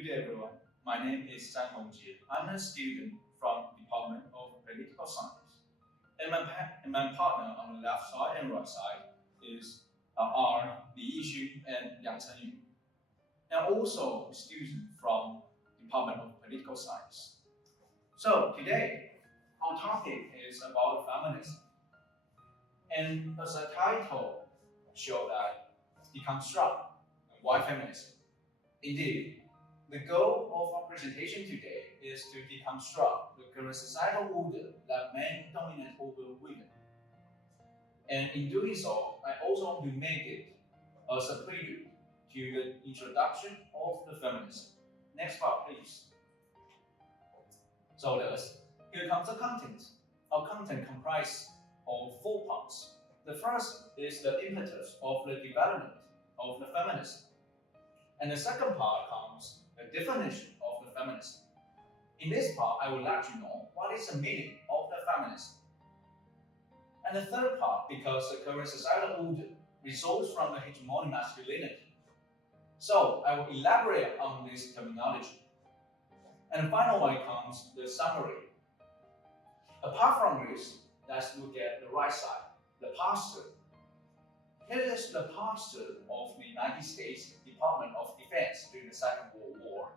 Good day, everyone. My name is Zhang Hongjie. I'm a student from the Department of Political Science. And my partner on the left side and right side are Li Yixun and Yang Chenyu. And also a student from Department of Political Science. So today, our topic is about feminism. And as the title shows that, deconstruct why feminism. Indeed, the goal of our presentation today is to deconstruct the current societal order that men dominate over women. And in doing so, I also want to make it as a prelude to the introduction of the feminism. Next part, please. So thus, here comes the content. Our content comprises of 4 parts. The first is the impetus of the development of the feminism. And the second part comes the definition of the feminism. In this part, I would like to know what is the meaning of the feminism. And the third part, because the current societal order results from the hegemonic masculinity. So I will elaborate on this terminology. And the final one comes the summary. Apart from this, let's look at the right side, the pastor. Here is the pastor of the United States Department of Defense during the Second World War.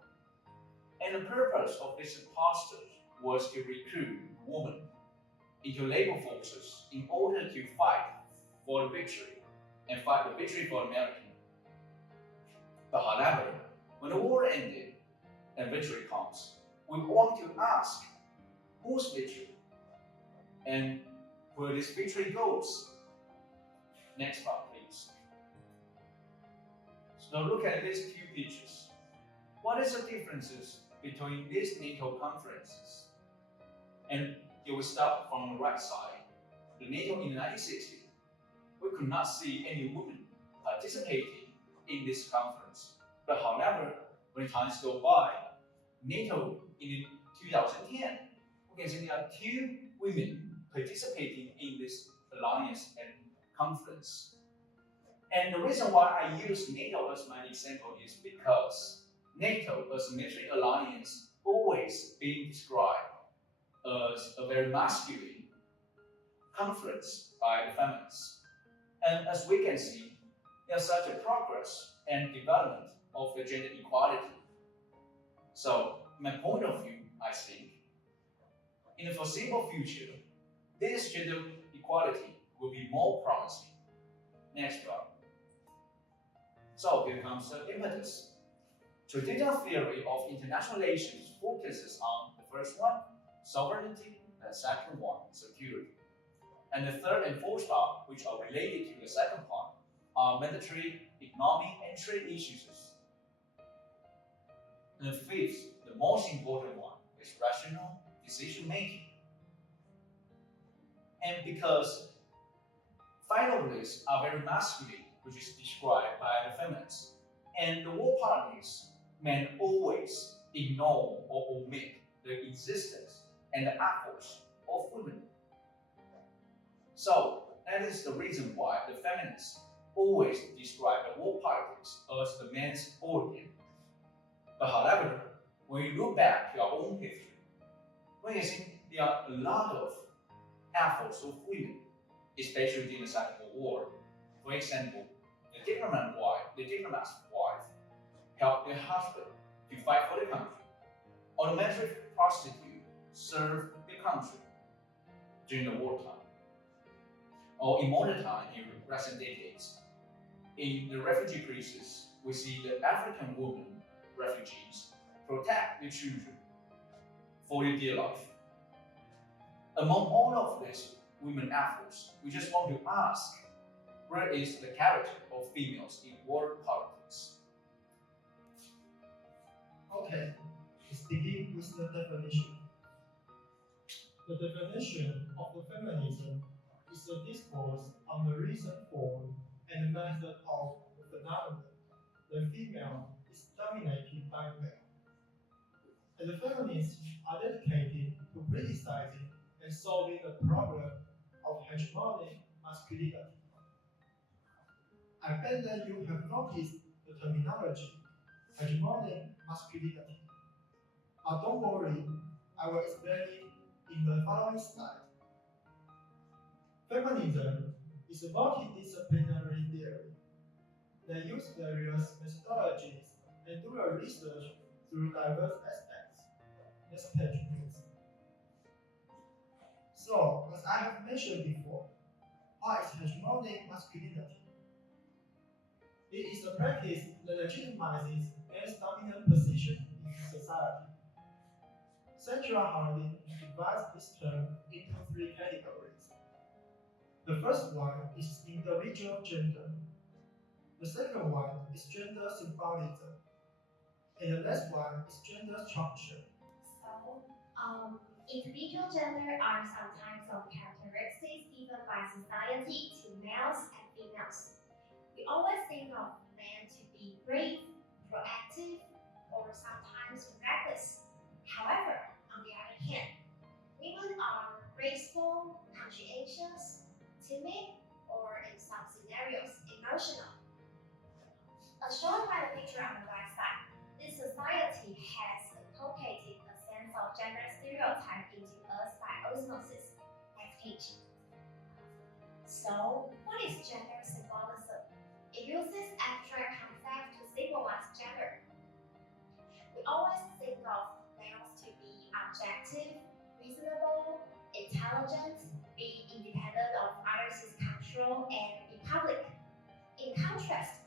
And the purpose of this pastor was to recruit women into labor forces in order to fight for the victory and fight the victory for America. But however, when the war ended and victory comes, we want to ask whose victory and where this victory goes. Next part, please. So look at these 2 pictures. What is the differences between these NATO conferences? And you will start from the right side. The NATO in the 1960s, we could not see any women participating in this conference. But however, when times go by, NATO in 2010, we can see there are 2 women participating in this alliance and conference. And the reason why I use NATO as my example is because NATO as a military alliance always being described as a very masculine conference by the feminists. And as we can see, there's such a progress and development of the gender equality. So, my point of view, I think, in the foreseeable future, this gender equality will be more promising. Next one. So here comes the impetus. Traditional theory of international relations focuses on the first one, sovereignty, and the second one, security. And the third and fourth part, which are related to the second part, are military, economic, and trade issues. And the fifth, the most important one, is rational decision making. And because finalists are very masculine, which is described by the feminists, and the war parties men always ignore or omit the existence and the efforts of women. So that is the reason why the feminists always describe the war parties as the men's organ. But however, when you look back to our own history, we can see there are a lot of efforts of women, especially during the Second World War. For example, the diplomat's wife helped their husband to fight for the country, or the military prostitute served the country during the wartime, or in modern time in recent decades. In the refugee crisis, we see the African women refugees protect their children for their dear life. Among all of these women efforts, we just want to ask, where is the character of females in world politics? Okay, let's begin with the definition. The definition of the feminism is a discourse on the reason for and the method of the phenomenon. The female is dominated by male. And the feminists are dedicated to criticizing and solving the problem of hegemonic masculinity. I bet that you have noticed the terminology hegemonic masculinity. But don't worry, I will explain it in the following slide. Feminism is a multidisciplinary theory that uses various methodologies and do a research through diverse aspects. Next page, please. So, as I have mentioned before, what is hegemonic masculinity? It is a practice that legitimizes men's dominant position in society. Sandra Harding divides this term into three categories. The first one is individual gender. The second one is gender symbolism. And the last one is gender structure. Individual gender are sometimes of characteristics given by society to males and females. We always think of men to be brave, proactive, or sometimes reckless. However, on the other hand, women are graceful, conscientious, timid, or in some scenarios, emotional. As shown by the picture on the right side, this society has inculcated a sense of gender stereotype into us by osmosis. Next page. So, what is gender symbolism? It uses abstract concepts to symbolize gender. We always think of males to be objective, reasonable, intelligent, be independent of others' control, and be public. In contrast,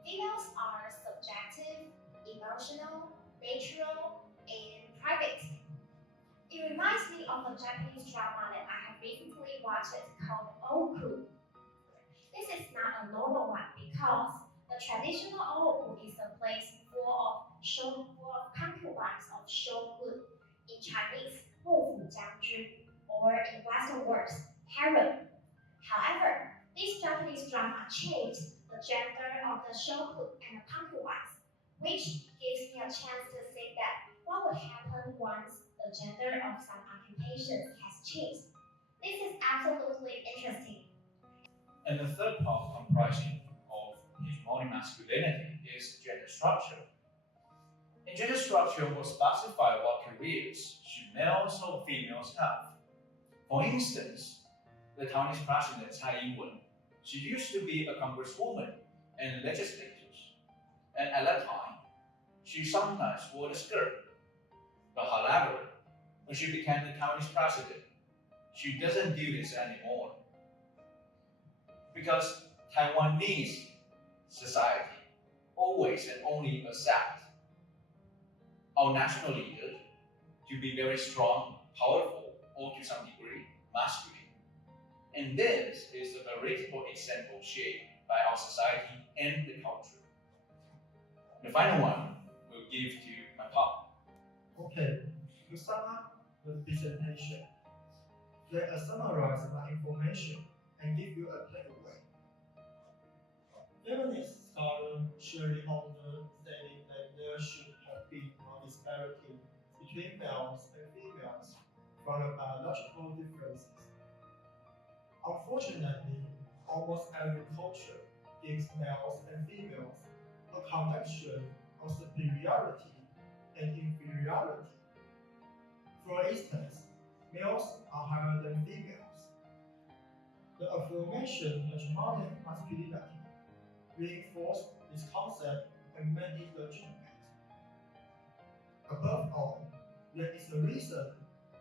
females are subjective, emotional, natural, and private. It reminds me of a Japanese drama that I have recently watched called Oku. This is not a normal one because the traditional Oku is a place full of concubines of shogun, in Chinese, 幕府将军, or in Western words, harem. However, this Japanese drama changed the gender of the shogun and the concubines, which gives me a chance to think that what would happen once the gender of some occupations has changed. This is absolutely interesting. And the third part comprising of hegemonic masculinity is gender structure. In gender structure will specify what careers should males or females have. For instance, the Chinese president Tsai Ing-wen, she used to be a congresswoman and legislator, and at that time, she sometimes wore a skirt. But however, when she became the Chinese president, she doesn't do this anymore. Because Taiwanese society always and only accept our national leader to be very strong, powerful, or to some degree masculine. And this is a veritable example shaped by our society and the culture. The final one we'll give to my pop. Okay, to sum up the presentation, let us summarize my information and give you a takeaway. Feminist scholars surely honor saying that there should have been no disparity between males and females from the biological differences. Unfortunately, almost every culture gives males and females a connection of superiority and inferiority. For instance, males are higher than females. The aforementioned hegemonic masculinity reinforced this concept and made it legitimate. Above all, there is a reason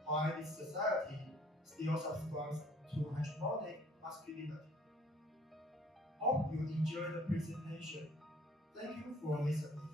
why this society still subscribes to hegemonic masculinity. Hope you enjoyed the presentation. Thank you for listening.